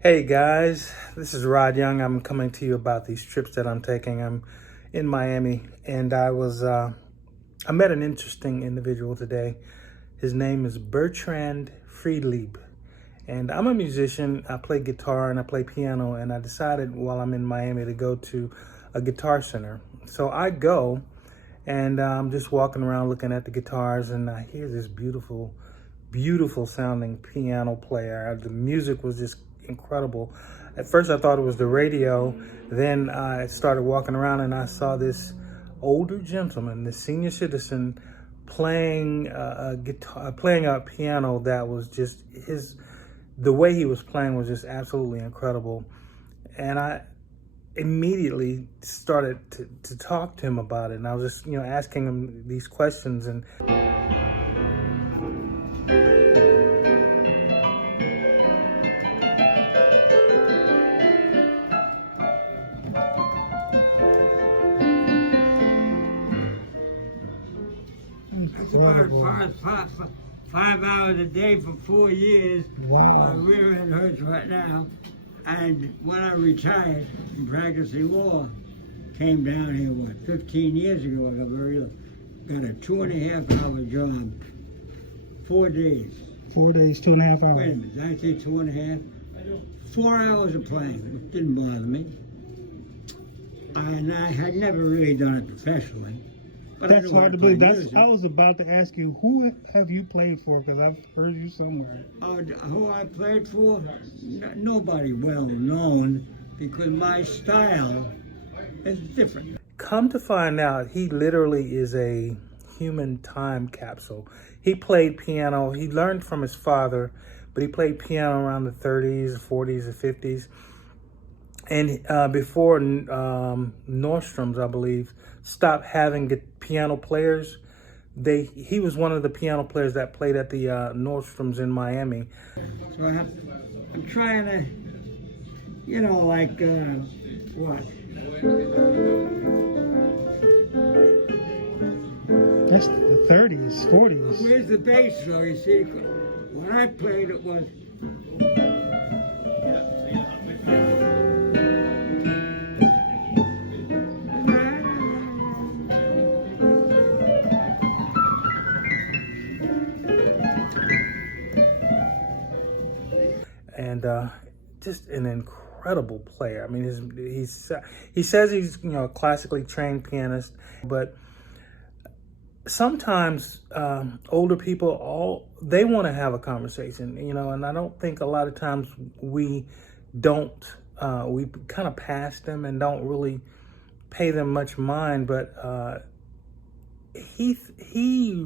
Hey guys, this is Rod Young. I'm coming to you about these trips that I'm taking. I'm in Miami, and I met an interesting individual today. His name is Bert Friedlieb, and I'm a musician. I play guitar and I play piano, and I decided while I'm in Miami to go to a guitar center. So I go, and I'm just walking around looking at the guitars, and I hear this beautiful sounding piano player. The music was just incredible. At first I thought it was the radio. Then I started walking around and I saw this older gentleman, this senior citizen, playing a guitar, playing a piano that was just the way he was playing was just absolutely incredible. And I immediately started to talk to him about it. And I was just, asking him these questions. And That's about 5 hours a day for 4 years. wow. My rear end hurts right now. And when I retired from practicing law, came down here, 15 years ago, I got very ill. Got a 2.5-hour job, 4 days. 4 days, 2.5 hours. Wait a minute, did I say 2.5? 4 hours of playing, which didn't bother me. And I had never really done it professionally. But That's hard to believe. I was about to ask you, who have you played for? Because I've heard you somewhere. Who I played for? Nobody well known, because my style is different. Come to find out, he literally is a human time capsule. He played piano. He learned from his father, but he played piano around the 30s, 40s, and 50s. And before Nordstrom's, I believe, stopped having piano players, he was one of the piano players that played at the Nordstrom's in Miami. So I'm trying to, what? That's the 30s, 40s. Where's the bass though? You see, when I played it was. And just an incredible player. I mean, he says he's a classically trained pianist, but sometimes older people they want to have a conversation, and I don't think a lot of times we kind of pass them and don't really pay them much mind. But he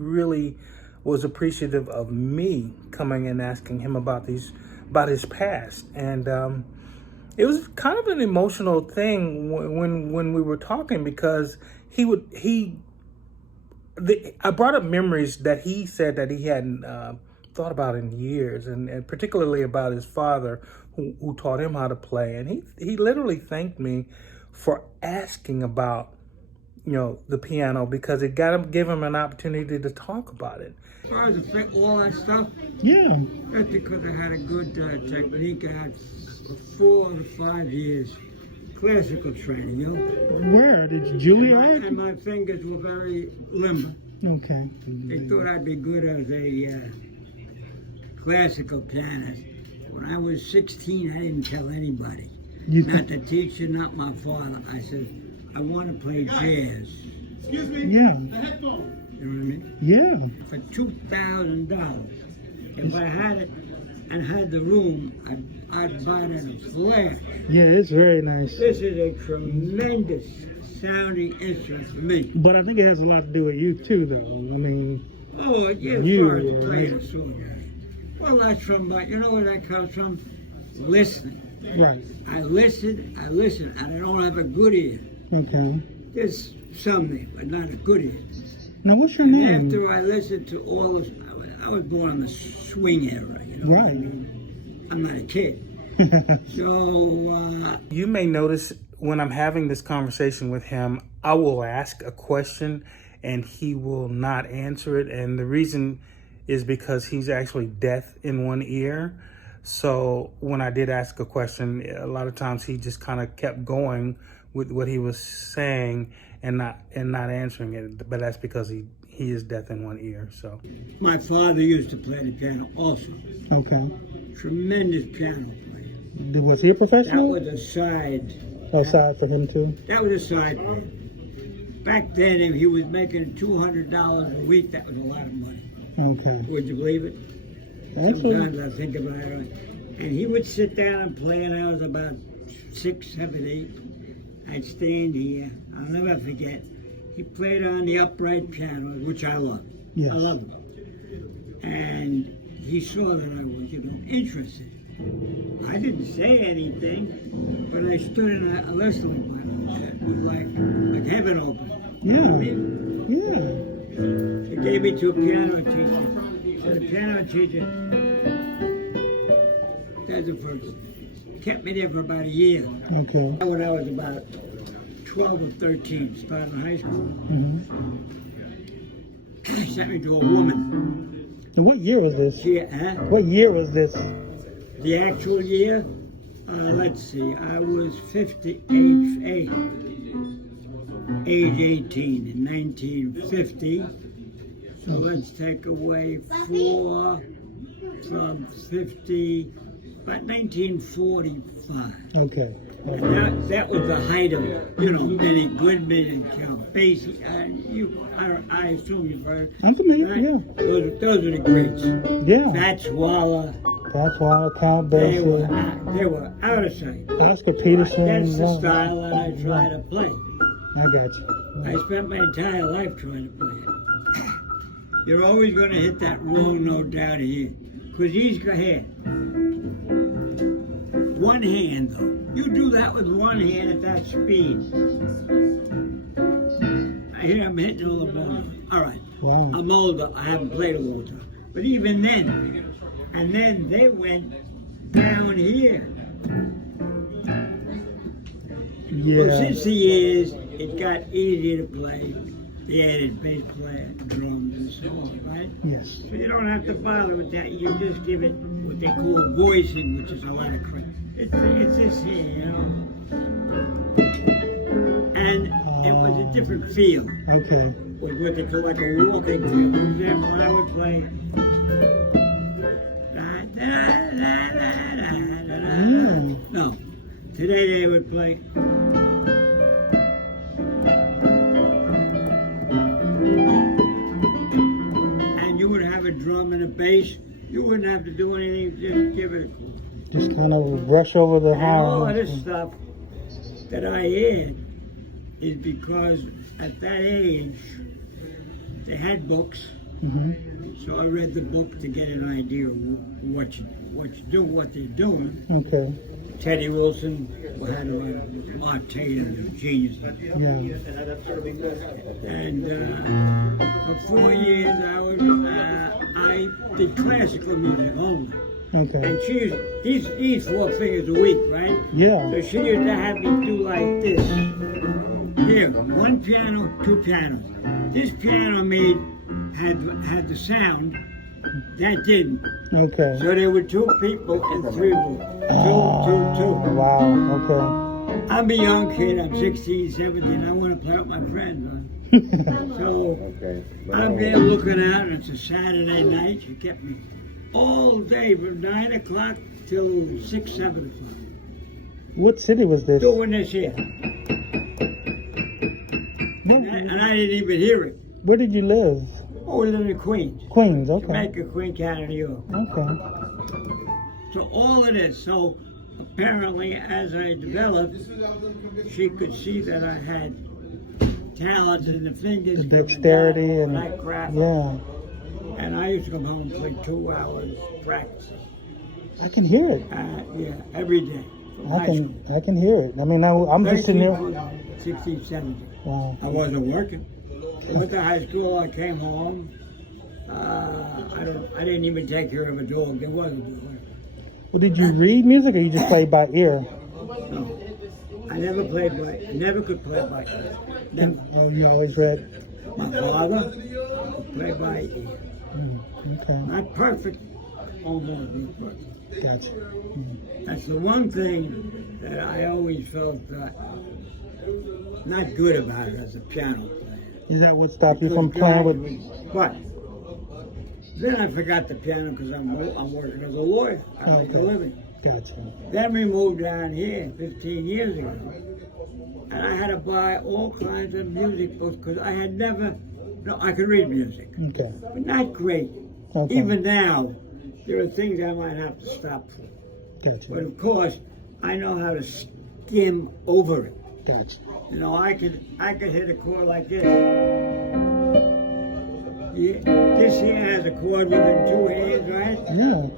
really was appreciative of me coming and asking him about his past, and it was kind of an emotional thing when we were talking, because I brought up memories that he said that he hadn't thought about in years, and particularly about his father who taught him how to play, and he literally thanked me for asking about the piano, because it gave him an opportunity to talk about it. As far as all that stuff, Yeah. that's because I had a good technique. I had 4 to 5 years classical training, Where? Did Juilliard? And my fingers were very limber. Okay. They thought I'd be good as a classical pianist. When I was 16, I didn't tell anybody. Not the teacher, not my father. I said, I want to play jazz. Excuse me? Yeah. You know what I mean? Yeah. For $2,000. If I had it and had the room, I'd buy it in a flash. Yeah, it's very nice. This is a tremendous sounding instrument for me. But I think it has a lot to do with you too, though. I mean, Oh, yeah, as far as playing a song. Well, that's from, you know where that comes from? Listening. right. I listen, and I don't have a good ear. Okay. There's something, but not a good ear. Now, what's your And name? after I listened to all of, I was born in the swing era, what I Right. mean? I'm not a kid. So, You may notice when I'm having this conversation with him, I will ask a question and he will not answer it. And the reason is because he's actually deaf in one ear. So when I did ask a question, a lot of times he just kind of kept going with what he was saying and not answering it. But that's because he is deaf in one ear. So My father used to play the piano also. Okay. Tremendous piano player. Was he a That professional? was a side. Outside for him too. That was a side thing. Back then, if he was making $200 a week, that was a lot of money. Okay. Would you believe it? Excellent. Sometimes I think about it. And he would sit down and play, and I was about 6, 7, 8. I'd stand here. I'll never forget. He played on the upright piano, which I love. Yes. I love him. And he saw that I was, interested. I didn't say anything, but I stood and I listened to him. It was like heaven open. Yeah. You know what I mean? Yeah. He gave me to a piano teacher. So the piano teacher, that's the first, kept me there for about a year. Okay. When I was about 12 or 13, starting high school, sent me to a woman. And what year was this? What year was this? The actual year? Let's see, I was age 18 in 1950. So let's take away 4 from 50, about 1945. Okay. And that was the height of, Benny Goodman and Count Basie. I assume you've heard. I'm familiar, Right? yeah. Those are the greats. Yeah. Fats Waller. That's why Count They Basie, were out of sight. Oscar Peterson. That's the yeah. style that I try to play. I got you. I spent my entire life trying to play it. You're always going to hit that wrong note down here. Because he's got here. One hand, though. You do that with one hand at that speed. I hear I'm hitting all the balls. All right. Wow. I'm older. I haven't played a long time. But even then, and then they went down here. Yeah. Well, since the years, it got easier to play. They added bass player, drums, and so on, right? Yes. So you don't have to bother with that. You just give it what they call voicing, which is a lot of credit. It's this here, And it was a different feel. Okay. It was what they call like a walking feel. For example, I would play. No. Today they would play. And you would have a drum and a bass. You wouldn't have to do anything, just give it a call. Just kind of brush over the And all of horn. this stuff that I had is because at that age, they had books. Mm-hmm. So I read the book to get an idea of what they're doing. Okay. Teddy Wilson had Mark Tatum, the genius. Yeah. And for 4 years I did classical music only. Okay. And he's 4 fingers a week, right? Yeah. So she used to have me do like this. Here, 1 piano, 2 pianos. This piano had the sound, that didn't. Okay. So there were 2 people and 3 were. Two. Wow. Okay. I'm a young kid, I'm 16, 17, I want to play with my friends. Huh? So I'm there looking out, and it's a Saturday night. She kept me all day from 9 o'clock till 6, 7 o'clock. What city was this? Doing this here. And I didn't even hear it. Where did you live? Oh, we live in Queens. Queens. Okay. Jamaica, Queen County, New York. Okay. So all of this. So apparently, as I developed, she could see that I had talents in the fingers. The dexterity and that crap. yeah. And I used to come home and play 2 hours practicing. I can hear it. Yeah, every day. I can hear it. I mean, I'm just sitting there. 16, 17. Wow. I wasn't working. I went to high school. I came home. I didn't even take care of a dog. There was a dog. Well, did you read music or you just played by ear? No, I never could play by ear. Never. Oh, you always read? My father could play by ear. Okay. Not perfect, almost perfect. Gotcha. Mhm. That's the one thing that I always felt not good about it as a piano player. Is that what stopped you from playing with? But then I forgot the piano because I'm working as a lawyer. I make a Okay. living. Gotcha. Then we moved down here 15 years ago. And I had to buy all kinds of music books because I had never, no, I could read music, Okay. but not great. Okay. Even now, there are things I might have to stop for. But Gotcha. of course, I know how to skim over it. Gotcha. You know, I could hit a chord like this. Yeah, this here has a chord within two hands, right? Yeah.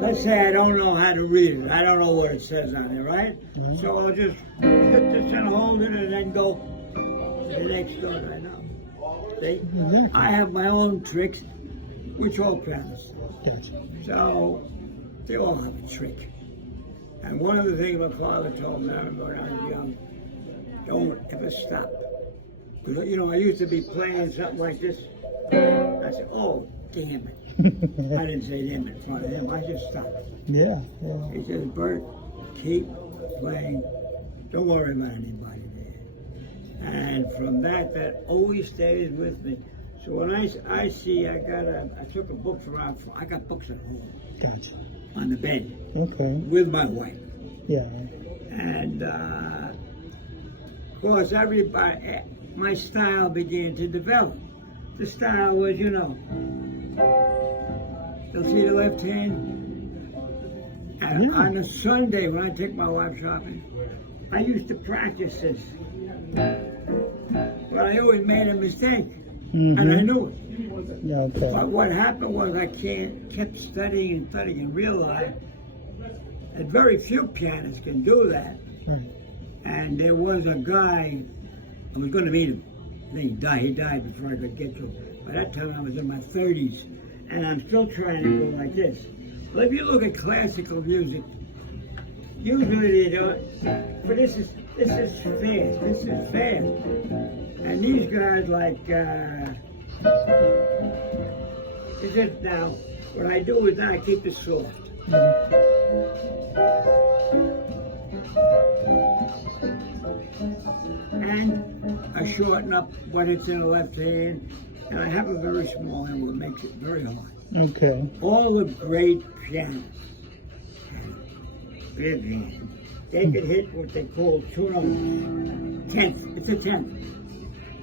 Let's say I don't know how to read it. I don't know what it says on it, right? Mhm. So I'll just hit this and hold it and then go to the next note I know. See? Exactly. I have my own tricks, which all pianists. Gotcha. So they all have a trick. And one of the things my father told me, I remember when I was young, don't ever stop. Because, you know, I used to be playing something like this. I said, oh, damn it. I didn't say damn it in front of him. I just stopped. Yeah. Yeah. He says, Bert, keep playing. Don't worry about anybody there. And from that always stays with me. So when I see I took a book around, I got books at home Gotcha. on the bed Okay. with my wife. Yeah. And of course, everybody, my style began to develop. The style was, you know, you'll see the left hand. And Yeah. on a Sunday when I take my wife shopping, I used to practice this. But I always made a mistake, and I Mhm. knew it. Yeah. Okay. But what happened was I kept studying and realized that very few pianists can do that. Right. And there was a guy, I was going to meet him. Then he died before I could get to him. By that time I was in my 30s, and I'm still trying to go like this. Well, if you look at classical music, usually they don't, but this is fast. And these guys like, is it now, what I do is now I keep it soft. And I shorten up when it's in the left hand, and I have a very small hand, which makes it very hard. Okay. All the great pianists had big hands. They could hit what they call two notes. Tenth. It's a tenth.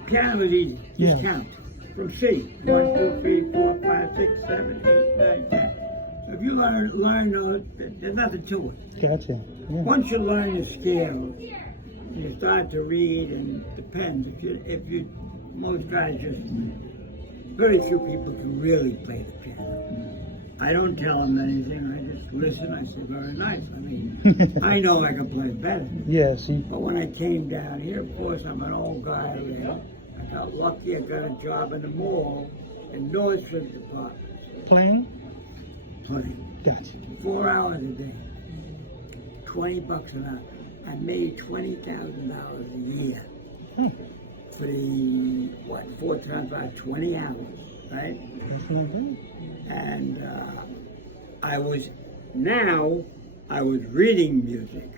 Piano is easy. Just Yeah. count. From C. 1, 2, 3, 4, 5, 6, 7, 8, 9, 10. So if you learn those, there's nothing to it. Gotcha. Yeah. Once you learn the scale, you start to read, and it depends. If you, most guys just, very few people can really play the piano. I don't tell them anything. I just listen. I say, very nice. I mean, I know I can play better. Yeah. See. But when I came down here, of course, I'm an old guy there. I got lucky. I got a job in the mall in Nordstrom department. Playing. Playing Gotcha. 4 hours a day, $20 an hour. I made $20,000 a year Huh. for the 4 times 5, 20 hours, right? That's not bad. And I was reading music.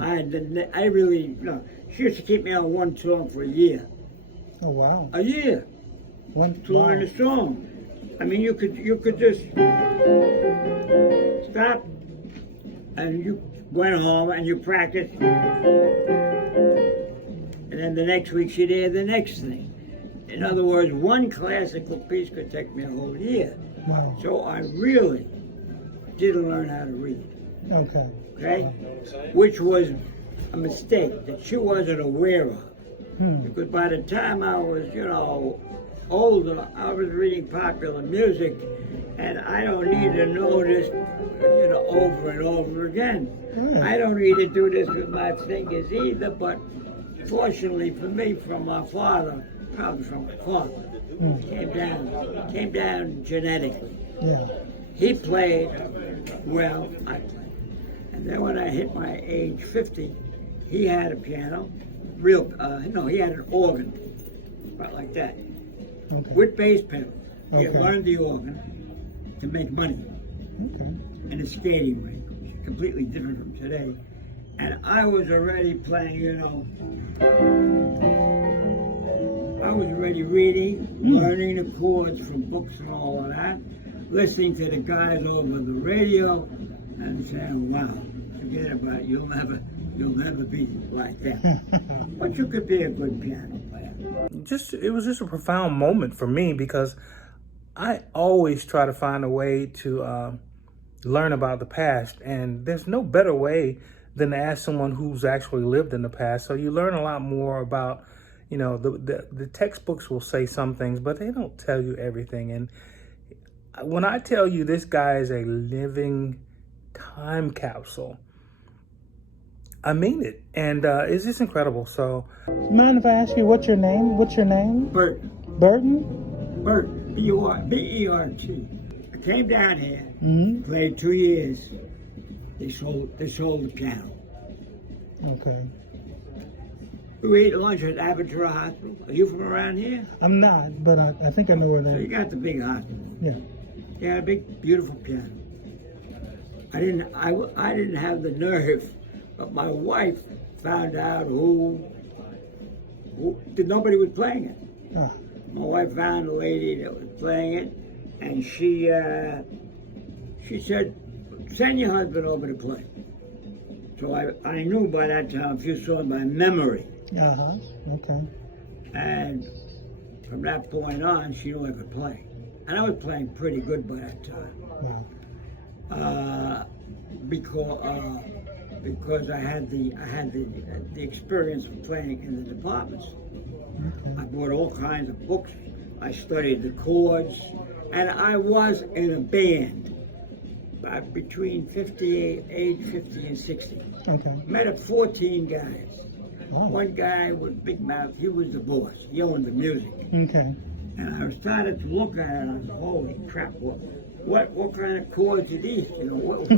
I really, you know, she used to keep me on one song for a year. Oh wow. A year One. to learn a song. I mean, you could just stop and you went home and you practiced. And then the next week she'd add the next thing. In other words, one classical piece could take me a whole year. Wow. So I really did learn how to read, Okay. okay? Which was a mistake that she wasn't aware of. Because by the time I was, you know, older, I was reading popular music, and I don't need to know this, you know, over and over again. I don't need to do this with my fingers either, but fortunately for me, from my father, probably from my father, came down genetically. Yeah. He played well, I played. And then when I hit my age 50, he had a piano, he had an organ, about like that, Okay. with bass pedals. He had Okay. learned the organ to make money. Okay. in a skating rink, which is completely different from today. And I was already playing, you know, I was already reading, learning the chords from books and all of that, listening to the guys over the radio, and saying, wow, forget about it, you'll never be like that. But you could be a good piano player. It was just a profound moment for me because I always try to find a way to learn about the past, and there's no better way than to ask someone who's actually lived in the past. So you learn a lot more about, you know, the textbooks will say some things, but they don't tell you everything. And when I tell you this guy is a living time capsule, I mean it. And it's just incredible. So, mind if I ask you what's your name? What's your name? Bert. Burton? Bert, B-E-R-T. I came down here, played 2 years. They sold the piano. Okay. We ate lunch at Aventura Hospital. Are you from around here? I'm not, but I think I know where that So is. you got the big hospital. Yeah. They had a big, beautiful piano. I didn't have the nerve, but my wife found out nobody was playing it. Ah. My wife found a lady that was playing it, and she said, send your husband over to play. So I knew by that time, if you saw my memory. Uh-huh. Okay. And from that point on, she knew I could play. And I was playing pretty good by that time. Wow. Because I had the experience of playing in the departments. Okay. I bought all kinds of books. I studied the chords, and I was in a band between age 50 and 60. Okay. Met up 14 guys. Oh. One guy with big mouth, he was the boss. He owned the music. Okay. And I started to look at it, and I was, holy crap, what kind of chords are these? You know, what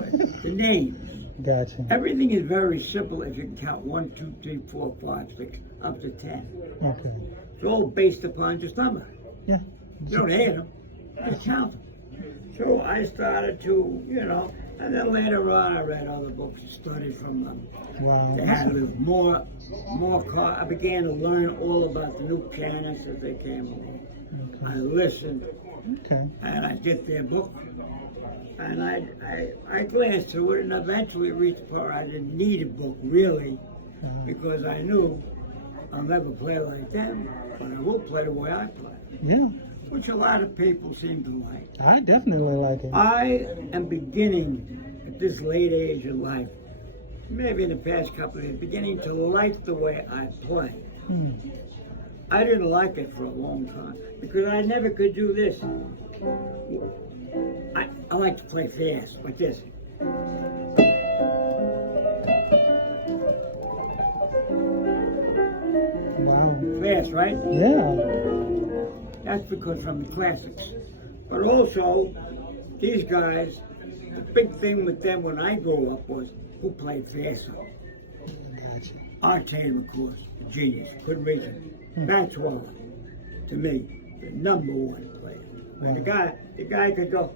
the names. Gotcha. Everything is very simple if you can count 1, 2, 3, 4, 5, 6, up to 10. Okay. It's all based upon just number. Yeah. You don't hear them, just count them. So I started to, you know, and then later on I read other books and studied from them. Wow. They had a little more I began to learn all about the new pianists as they came along. Okay. I listened, Okay. and I get their book, and I glanced through it, and eventually reached the part I didn't need a book, really, because I knew I'll never play like them, but I will play the way I play. Yeah. Which a lot of people seem to like. I definitely like it. I am beginning, at this late age of life, maybe in the past couple of years, beginning to like the way I play. I didn't like it for a long time because I never could do this. I like to play fast, like this. Wow. Fast, right? Yeah. That's because from the classics. But also, these guys, the big thing with them when I grew up was who played faster. Gotcha. Art Tatum, of course, a genius, couldn't reach him. That's why, to me, the number one player. And the guy could go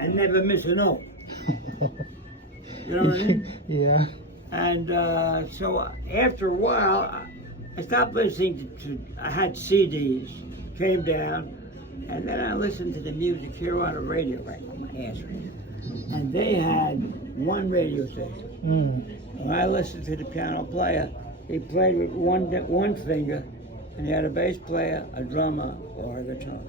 and never miss a note. You know what I mean? Yeah. And so after a while, I stopped listening to I had CDs, came down, and then I listened to the music here on the radio, right on my ass radio. And they had one radio station. When I listened to the piano player, he played with one finger, and he had a bass player, a drummer, or a guitar.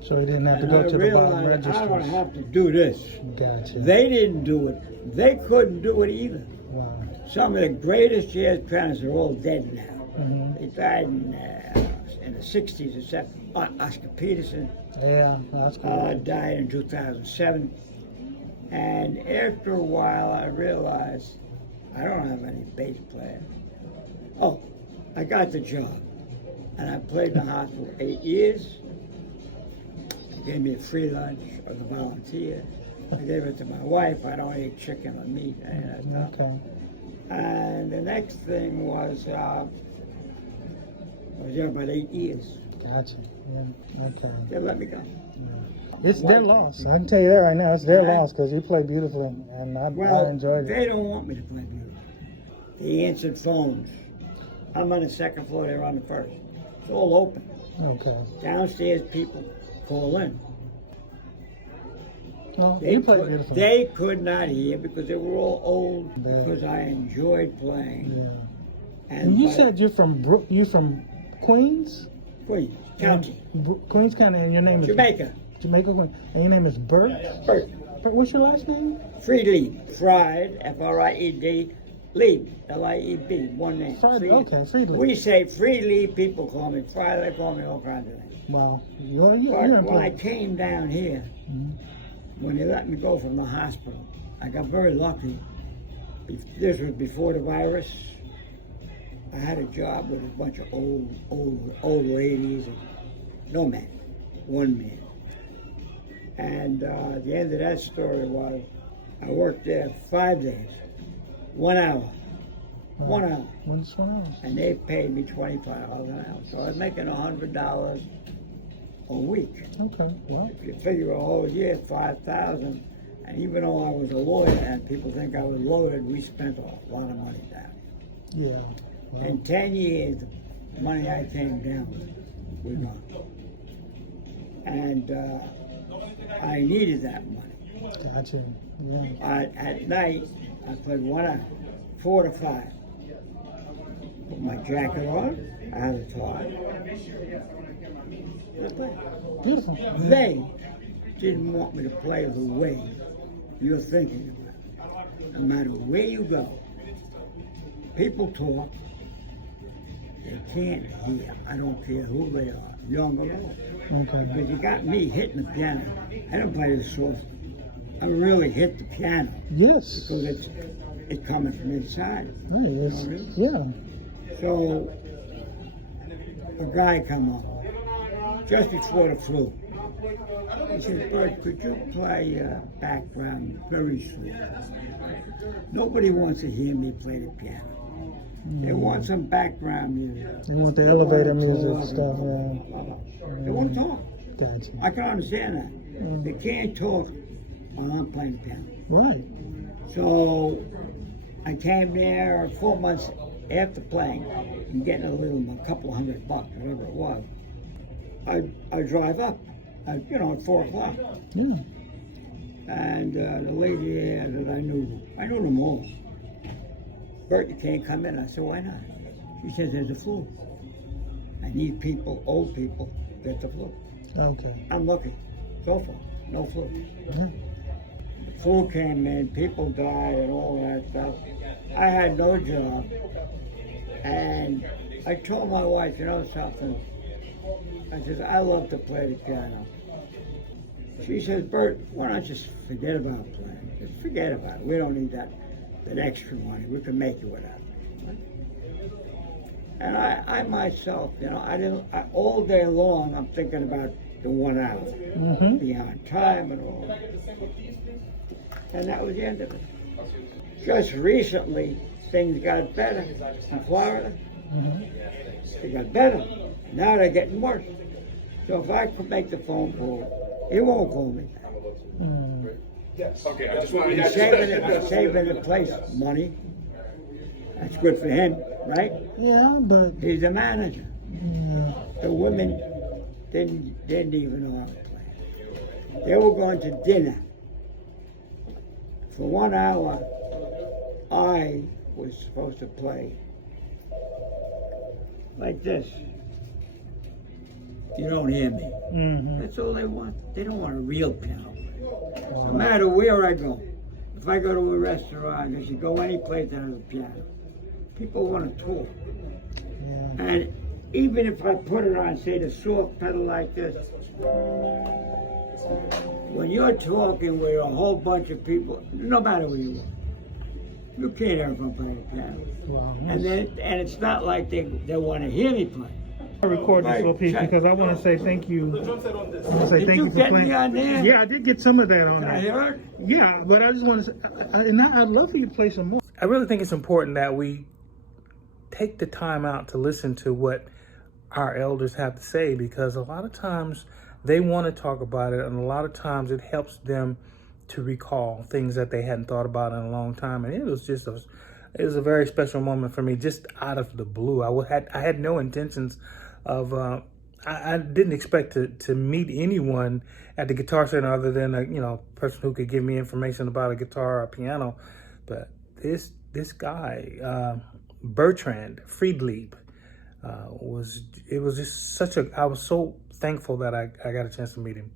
So he didn't have to And go I to the bottom realized I don't registers. have to do this. Gotcha. They didn't do it. They couldn't do it either. Wow. Some of the greatest jazz pianists are all dead now. They died in the 60s or 70s. Oscar Peterson Yeah, that's cool. died in 2007. And after a while, I realized I don't have any bass player. Oh, I got the job. And I played in the hospital 8 years. They gave me a free lunch as a volunteer. I gave it to my wife. I don't eat chicken or meat. Okay. And the next thing was, I was there about 8 years. Gotcha. Yeah. Okay. They let me go. Yeah. It's their loss. I can tell you that right now. It's their loss because you play beautifully, and I enjoyed it. They don't want me to play beautiful. They answered phones. I'm on the second floor. They're on the first. It's all open. Okay. Downstairs, people call in. Well, you played beautifully. They could not hear because they were all old. Because I enjoyed playing. Yeah. And you said you're from Queens? Queens County. Queens County, and your name is Jamaica. Jamaica Queen. And your name is Bert? Bert. What's your last name? Friedlieb. Fried, F-R-I-E-D. Lieb, L-I-E-B. One name. Okay, Friedlieb. We say Friedlieb. People call me Fried. They call me all kinds of things. Wow. When I came down here, when they let me go from the hospital, I got very lucky. This was before the virus. I had a job with a bunch of old ladies. No man, one man. And the end of that story was I worked there 5 days, 1 hour. 1 hour. What's 1 hour? And they paid me $25 an hour. So I was making $100 a week. Okay, well. If you figure a whole year, $5,000. And even though I was a lawyer and people think I was lawyer, we spent a lot of money down. Yeah. Well. In 10 years, the money I came down with was gone. And I needed that money. Gotcha. Yeah. At night, I played 1 hour, 4 to 5. Put my jacket on, I had a tie. Beautiful. They didn't want me to play the way you're thinking about it. No matter where you go, people talk. They can't hear. I don't care who they are, young or old. Okay. Because you got me hitting the piano. I don't play the soft. I really hit the piano. Yes. Because it's coming from inside. Right, yes. Yeah. So a guy come on just before the flu. He said, Bert, could you play background very slow? Nobody wants to hear me play the piano. They want some background music. They want the elevator music and stuff. They want to talk. Gotcha. I can understand that. They can't talk while I'm playing the piano. Right. So I came there 4 months after playing and getting a couple of $100, whatever it was. I drive up, at 4 o'clock. Yeah. And the lady there that I knew them all. Bert, you can't come in. I said, why not? She says, there's a flu. I need people, old people, get the flu. Okay. I'm looking. So far, no flu. Yeah. The flu came in, people died and all that stuff. I had no job. And I told my wife, you know something? I said, I love to play the piano. She says, Bert, why don't you just forget about playing? Just forget about it. We don't need that extra money. We can make it without it. And I myself, all day long, I'm thinking about the 1 hour. Be on time and all that. And that was the end of it. Just recently, things got better in Florida. They got better. Now they're getting worse. So if I could make the phone call, he won't call me back. Yes. Okay, I just want to saving the place money. That's good for him, right? Yeah, but He's the manager. yeah. The women didn't even know how to play. They were going to dinner. For 1 hour, I was supposed to play like this. You don't hear me. That's all they want. They don't want a real piano. No matter where I go. If I go to a restaurant, I should go any place that has a piano. People want to talk. Yeah. And even if I put it on, say, the soft pedal like this, when you're talking with a whole bunch of people, no matter where you are, you can't hear if I'm playing the piano. Wow. And it's not like they want to hear me play. I record this little piece because I want to say thank you. I want to say thank you for get playing. Me on there? Yeah, I did get some of that on Can I there. hear it? Yeah, but I just want to say, I'd love for you to play some more. I really think it's important that we take the time out to listen to what our elders have to say, because a lot of times they want to talk about it, and a lot of times it helps them to recall things that they hadn't thought about in a long time. And it was just it was a very special moment for me, just out of the blue. I had no intentions of. I didn't expect to meet anyone at the Guitar Center other than a person who could give me information about a guitar or a piano. But this guy, Bertrand Friedlieb, was just I was so thankful that I got a chance to meet him.